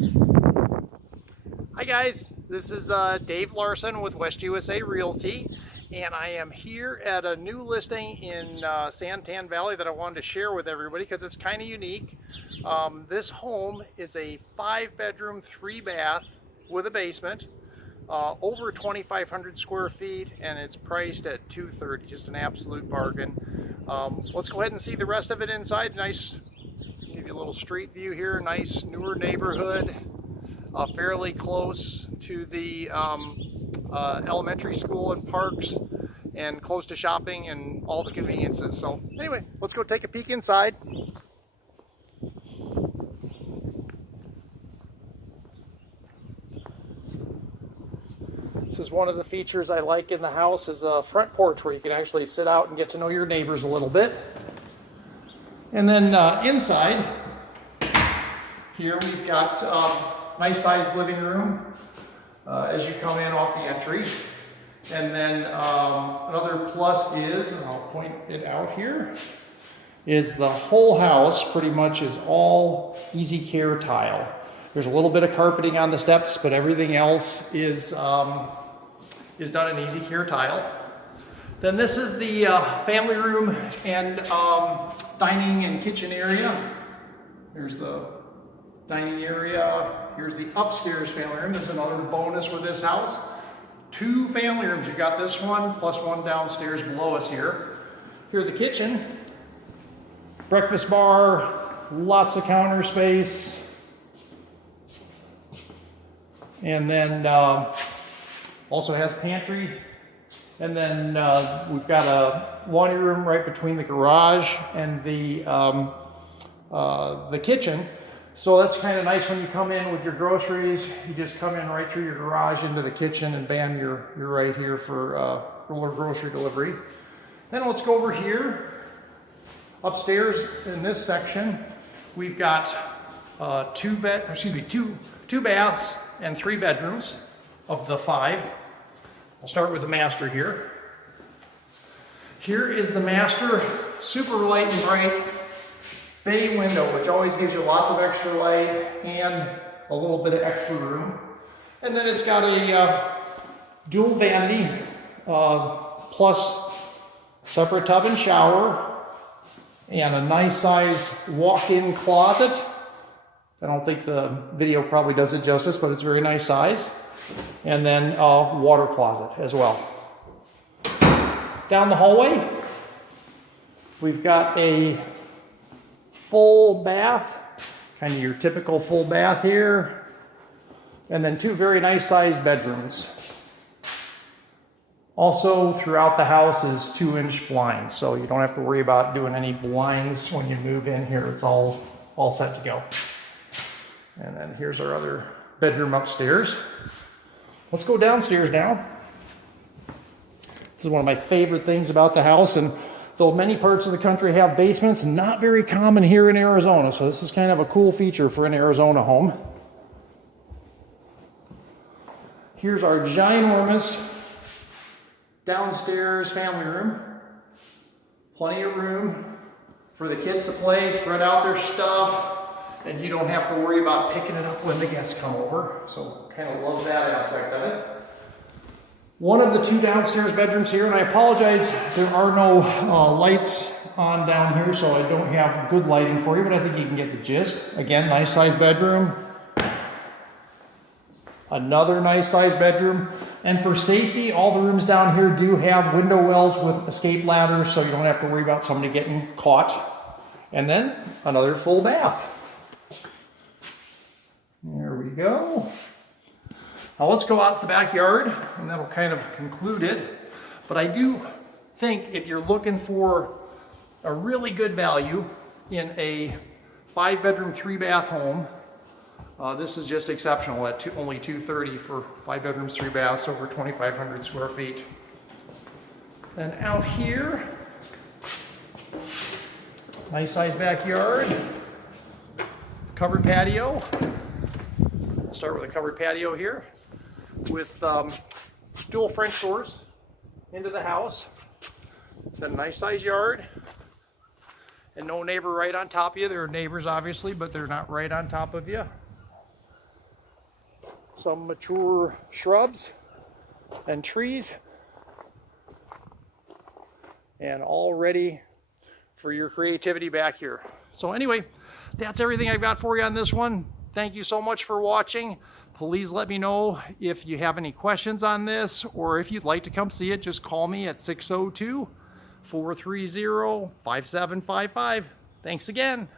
Hi guys, this is Dave Larsen with West USA Realty, and I am here at a new listing in Santan Valley that I wanted to share with everybody because it's kind of unique. This home is a 5-bedroom, 3-bath with a basement, over 2,500 square feet, and it's priced at $230, just an absolute bargain. Let's go ahead and see the rest of it inside. Nice, give you a little street view here, nice newer neighborhood. Fairly close to the elementary school and parks, and close to shopping and all the conveniences. So anyway, let's go take a peek inside. This is one of the features I like in the house, is a front porch where you can actually sit out and get to know your neighbors a little bit. And then inside here we've got nice sized living room as you come in off the entry. And then another plus is, and I'll point it out here, is the whole house pretty much is all easy care tile. There's a little bit of carpeting on the steps, but everything else is done in easy care tile. Then this is the family room and dining and kitchen area. There's the dining area. Here's the upstairs family room. This is another bonus with this house. 2 family rooms. You've got this one plus one downstairs below us here. Here's the kitchen. Breakfast bar, lots of counter space. And then also has pantry. And then we've got a laundry room right between the garage and the kitchen. So that's kind of nice when you come in with your groceries. You just come in right through your garage into the kitchen, and bam, you're right here for grocery delivery. Then let's go over here. Upstairs in this section, we've got 2 baths and 3 bedrooms of the 5. I'll start with the master here. Here is the master, super light and bright. Bay window, which always gives you lots of extra light and a little bit of extra room. And then it's got a dual vanity plus separate tub and shower, and a nice size walk-in closet. I don't think the video probably does it justice, but it's a very nice size. And then a water closet as well. Down the hallway, we've got a full bath, kind of your typical full bath here, and then 2 very nice sized bedrooms. Also throughout the house is 2-inch blinds, so you don't have to worry about doing any blinds when you move in here. It's all set to go. And then here's our other bedroom upstairs. Let's go downstairs now. This is one of my favorite things about the house, and though many parts of the country have basements, not very common here in Arizona. So this is kind of a cool feature for an Arizona home. Here's our ginormous downstairs family room. Plenty of room for the kids to play, spread out their stuff, and you don't have to worry about picking it up when the guests come over. So kind of love that aspect of it. One of the 2 downstairs bedrooms here, and I apologize, there are no lights on down here, so I don't have good lighting for you, but I think you can get the gist. Again, nice sized bedroom. Another nice sized bedroom. And for safety, all the rooms down here do have window wells with escape ladders, so you don't have to worry about somebody getting caught. And then another full bath. There we go. Now let's go out the backyard, and that'll kind of conclude it. But I do think if you're looking for a really good value in a 5-bedroom, 3-bath home, this is just exceptional at only $230 for 5 bedrooms, 3 baths, over 2,500 square feet. And out here, nice sized backyard, covered patio. I'll start with a covered patio here, with dual French doors into the house. Then a nice sized yard, and no neighbor right on top of you. There are neighbors obviously, but they're not right on top of you. some mature shrubs and trees, and all ready for your creativity back here. So anyway, that's everything I've got for you on this one. Thank you so much for watching. Please let me know if you have any questions on this, or if you'd like to come see it, just call me at 602-430-5755. Thanks again.